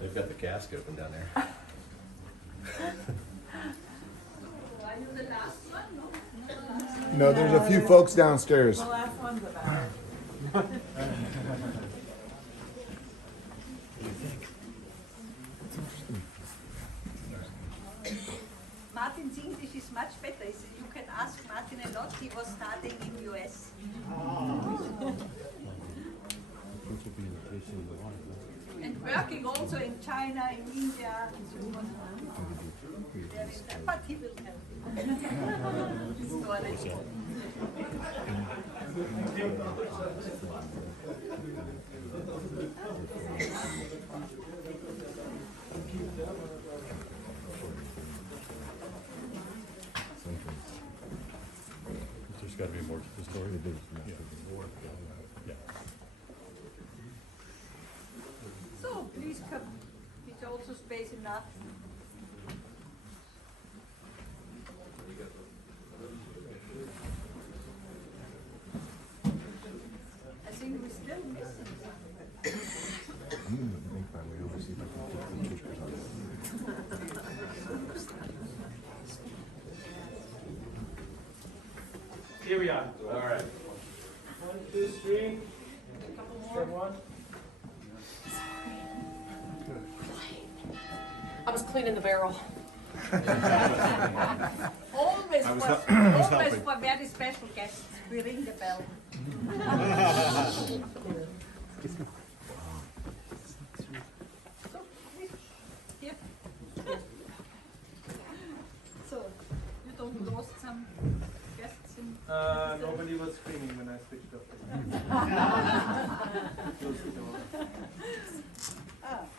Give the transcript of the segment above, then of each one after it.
They've got the cask open down there. Are you the last one? No? No, there's a few folks downstairs. The last one's about it. Martin's English is much better. You can ask Martin a lot. He was studying in US. And working also in China, in India. But he will help. His knowledge. There's got to be more to the story. Yeah. Yeah. So please come. It's also space enough. I think we're still missing. Here we are. All right. 1, 2, 3. A couple more. One. I was cleaning the barrel. Always I was for, hel- I was always helping. for very special guests. We ring the bell. So, please, here. So, you don't lost some guests in. Nobody was screaming when I switched off. Close the door.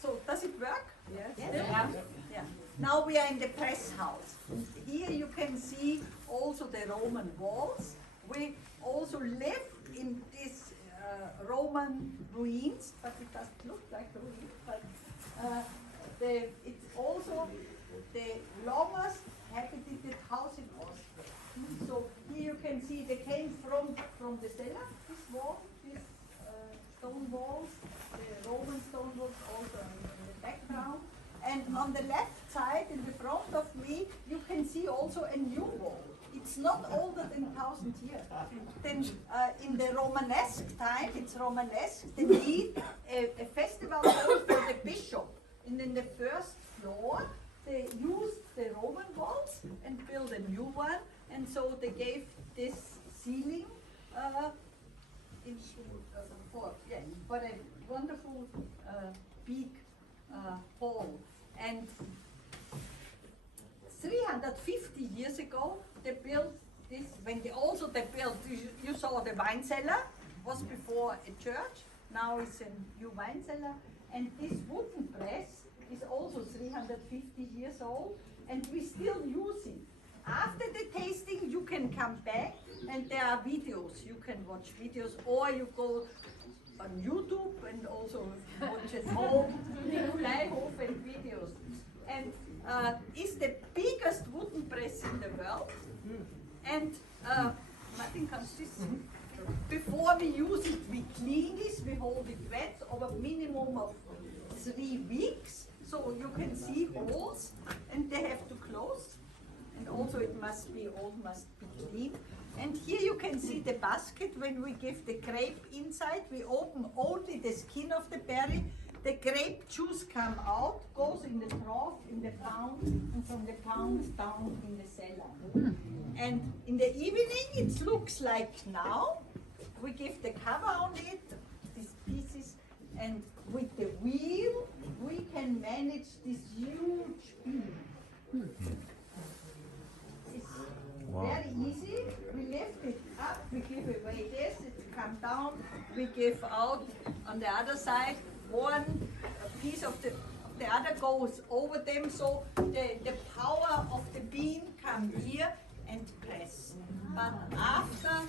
So does it work? Yes. Yeah. Yeah. Now we are in the press house. Here you can see also the Roman walls. We also live in these Roman ruins, but it doesn't look like ruins. But it's also the longest habited house in Austria. So here you can see they came from the cellar. This wall, these stone walls, the Roman stone walls also in the background. And on the left side, in the front of me, you can see also a new wall. It's not older than 1,000 years. Then in the Romanesque time, it's Romanesque, they need a festival hall for the bishop. And in the first floor, they used the Roman walls and built a new one. And so they gave this ceiling for a wonderful big hall. And 350 years ago, they built this. When they built, you saw the wine cellar was before a church. Now it's a new wine cellar, and this wooden press is also 350 years old, and we still use it. After the tasting, you can come back, and there are videos. You can watch videos, or you go on YouTube and also watch at home, Nikolaihofen videos. And it's the biggest wooden press in the world. And Martin, comes this. Before we use it, we clean this, we hold it wet over a minimum of 3 weeks. So you can see holes, and they have to close. And also all must be clean. And here you can see the basket. When we give the grape inside, we open only the skin of the berry. The grape juice come out, goes in the trough, in the pound, and from the pound down in the cellar. And in the evening, it looks like now. We give the cover on it, these pieces, and with the wheel, we can manage this huge beam. It's very easy. We lift it up, we give away this, it comes down, we give out on the other side one piece of the other goes over them, so the power of the beam come here and press. But after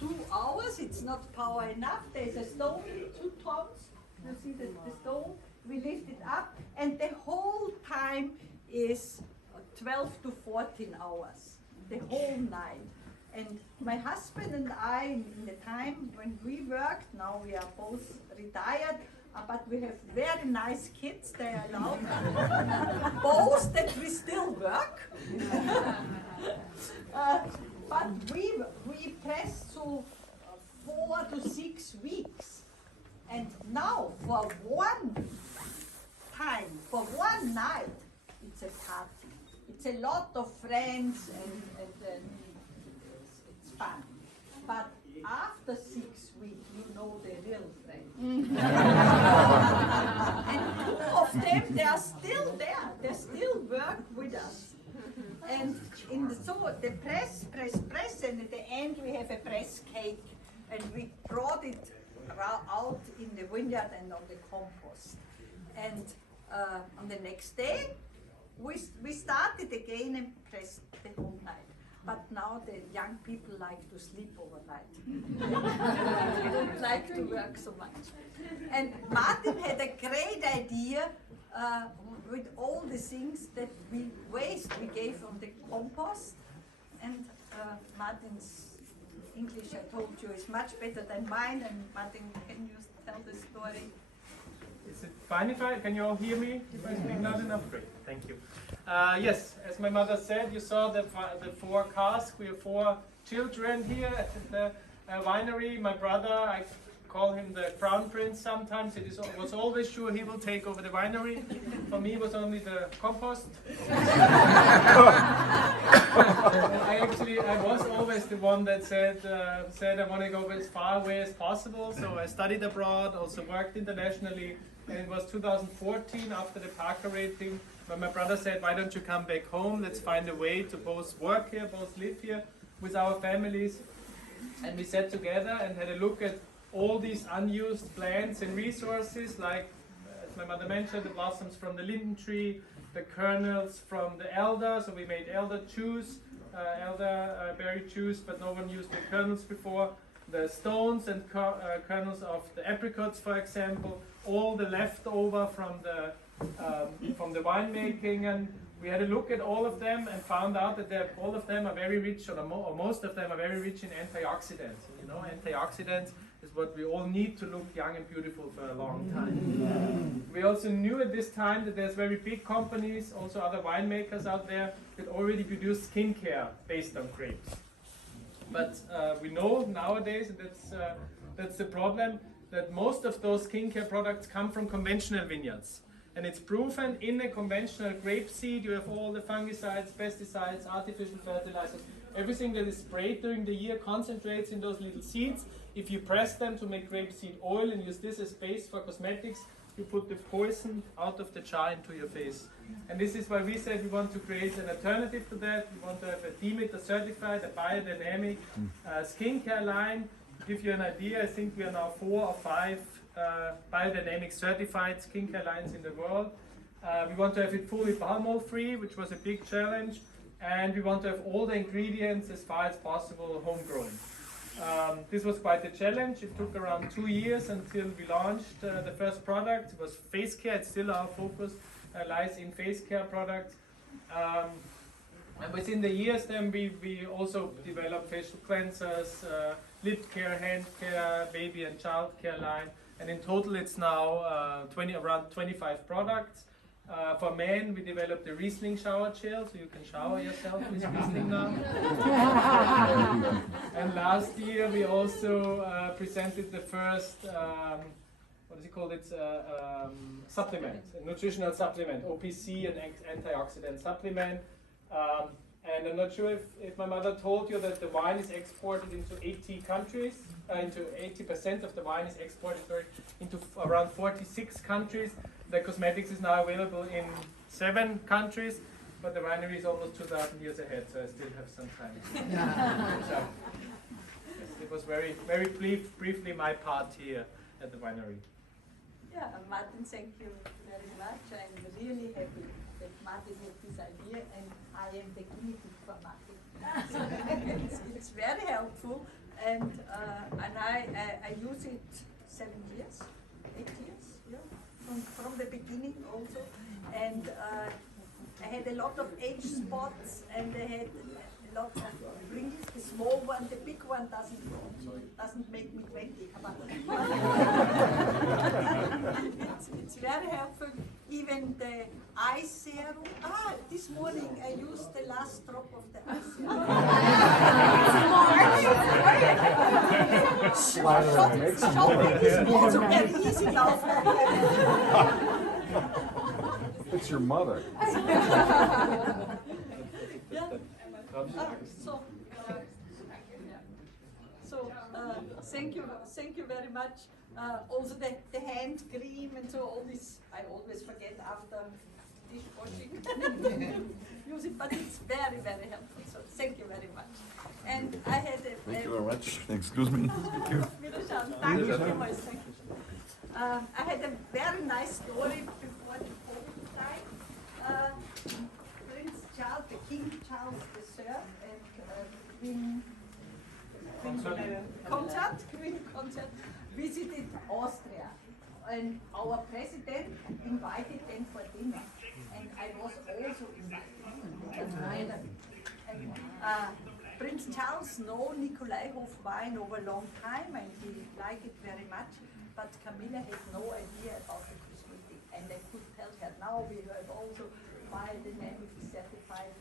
2 hours, it's not power enough. There's a stone, 2 tons. You see the stone. We lift it up, and the whole time is 12 to 14 hours. The whole night. And my husband and I, in the time when we worked, now we are both retired, but we have very nice kids, they allow both that we still work. But we press to 4 to 6 weeks. And now for one time, for one night, it's a party. It's a lot of friends and it's fun. But after 6 weeks, you know the real friends. And 2 of them, they are still there. They still work with us. And in the press, and at the end we have a press cake, and we brought it out in the vineyard and on the compost. And on the next day, we started again and pressed the whole night. But now the young people like to sleep overnight. They don't like to work so much. And Martin had a great idea with all the things that we gave on the compost. And Martin's English, I told you, is much better than mine. And Martin, can you tell the story? Is it fine if can you all hear me? If I speak loud enough? Great, thank you. Yes, as my mother said, you saw the 4 casks. We have 4 children here at the winery. My brother, I call him the crown prince sometimes. It was always sure he will take over the winery. For me, it was only the compost. I was always the one that said I want to go as far away as possible. So I studied abroad, also worked internationally. And it was 2014 after the Parker rating when my brother said, why don't you come back home? Let's find a way to both work here, both live here with our families. And we sat together and had a look at all these unused plants and resources, like, as my mother mentioned, the blossoms from the linden tree, the kernels from the elder. So we made elder juice, berry juice, but no one used the kernels before. The stones and kernels of the apricots, for example, all the leftover from the winemaking, and we had a look at all of them and found out that all of them are very rich, or most of them are very rich in antioxidants. You know, antioxidants is what we all need to look young and beautiful for a long time. We also knew at this time that there's very big companies, also other winemakers out there, that already produce skincare based on grapes. But we know nowadays, and that's the problem, that most of those skincare products come from conventional vineyards. And it's proven in a conventional grape seed, you have all the fungicides, pesticides, artificial fertilizers, everything that is sprayed during the year concentrates in those little seeds. If you press them to make grapeseed oil and use this as base for cosmetics, you put the poison out of the jar into your face. And this is why we said we want to create an alternative to that. We want to have a Demeter certified, a biodynamic skincare line. To give you an idea, I think we are now 4 or 5 biodynamic certified skincare lines in the world. We want to have it fully palm oil free, which was a big challenge. And we want to have all the ingredients as far as possible homegrown. This was quite a challenge. It took around 2 years until we launched the first product. It was face care. It's still our focus lies in face care products. And within the years then we also developed facial cleansers, lip care, hand care, baby and child care line. And in total it's now around 25 products. For men, we developed the Riesling shower gel, so you can shower yourself with Riesling now. And last year we also presented the first, what is it called? It's a supplement, a nutritional supplement, OPC, an antioxidant supplement. And I'm not sure if my mother told you that the wine is exported into 80 countries, into 80% of the wine is exported into around 46 countries. The cosmetics is now available in 7 countries, but the winery is almost 2,000 years ahead, so I still have some time. So, yes, it was very briefly my part here at the winery. Yeah, Martin, thank you very much. I'm really happy that Martin had this idea, and I am the guinea pig for Martin. It's very helpful, and I use it 7 years, 8 years, yeah, from the beginning also. And I had a lot of age spots, and I had a lot of wrinkles. The small one, the big one doesn't make me 20. and the eye serum. This morning I used the last drop of the eye serum. Shopping is also very easy now for me. It's your mother. Yeah. Thank you very much. Also the hand cream and so all this, I always forget after dishwashing. Use it, but it's very, very helpful. So thank you very much. And I had a Thank you very much. Excuse me. Wiederschauen. Danke vielmals. Thank you. I had a very nice story before the COVID time. Prince Charles, the King Charles III, and Queen Consort visited Austria, and our president invited them for dinner, and I was also invited. Prince Charles know Nikolai wine over a long time, and he liked it very much, but Camilla had no idea about the cosmetic, and I could tell her, now we have also buy the NAMIC certified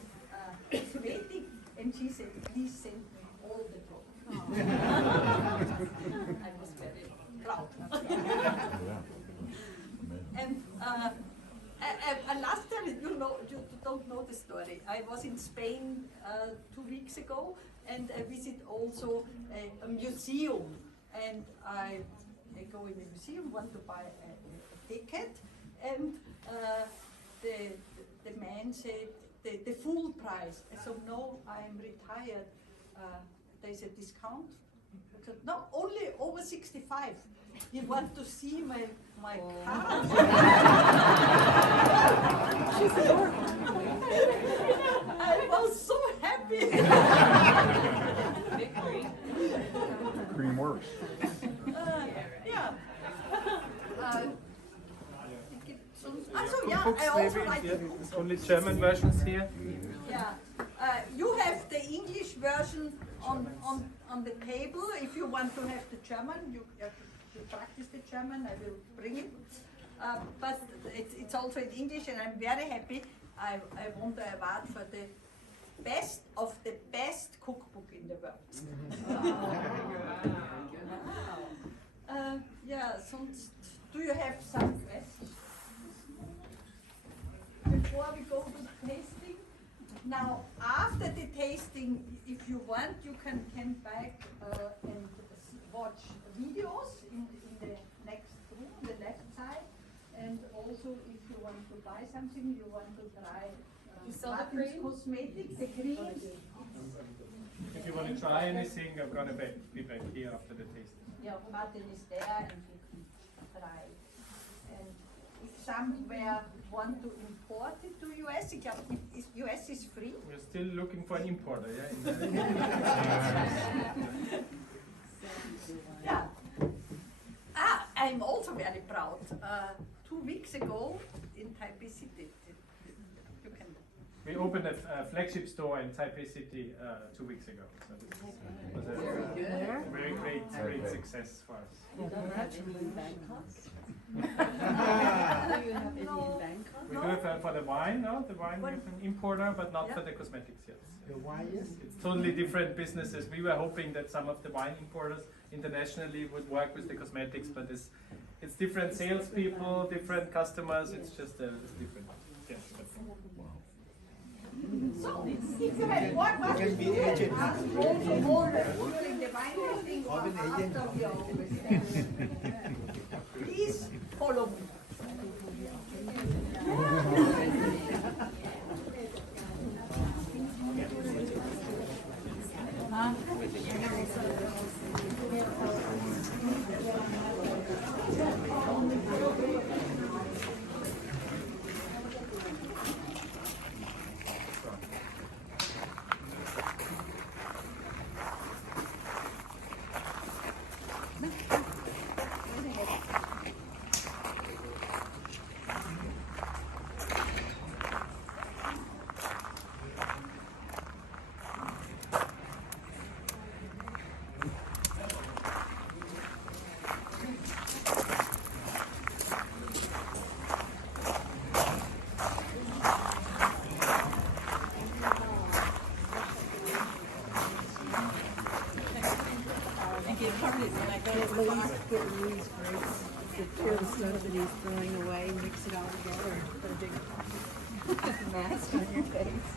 cosmetic, and she said, please send me all the products. I was very proud. And last time, you don't know the story. I was in Spain 2 weeks ago, and I visit also a museum. And I go in the museum, want to buy a ticket, and the man said the full price. So no, I'm retired. There's a discount. I said, no, only over 65. You want to see my car? I was so happy. Cream works. Yeah. I Books also maybe? like Yeah, the books. it's only German versions here. Yeah. You have the English version on the table. If you want to have the German, you have to practice the German. I will bring it. But it's also in English, and I'm very happy. I won the award for the best of the best cookbook in the world. Yeah, do you have some questions? Before we go to the tasting. Now, after the tasting, if you want, you can come back and watch videos in the next room, the left side. And also, if you want to buy something, you want to try You sell the Martin's cream? Cosmetics, the creams. If you want to try anything, I'm gonna be back here after the tasting. Yeah, Martin is there and you can try. And if somewhere want to import it to US, US is free. We're still looking for an importer, yeah? Yeah. I'm also very proud. 2 weeks ago in Taipei City, you can. We opened a flagship store in Taipei City 2 weeks ago. So this was a very great success for us. You don't have any in Bangkok? Do you have any in Bangkok? We do have for the wine, no? The wine we have an importer, but not Yeah. for the cosmetics yet. The wine is? It's totally different businesses. We were hoping that some of the wine importers internationally would work with the cosmetics, but it's different salespeople, different customers. It's just it's different. Yeah, So, if you have more questions, be agent. ask also more during the wine tasting or Of an agent. after we are always there. Please follow me. the pure stuff that he's throwing away, mix it all together, and put a big mask on your face.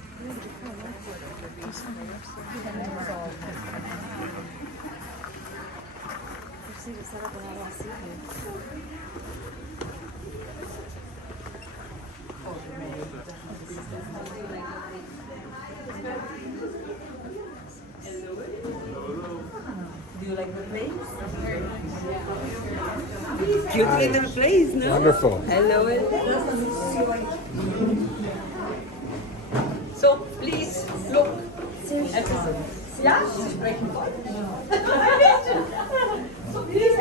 Proceed to set up and I don't see you. Do you like the place? Cute little place, no? Wonderful. I love it. So please look. Yeah, she's breaking. So please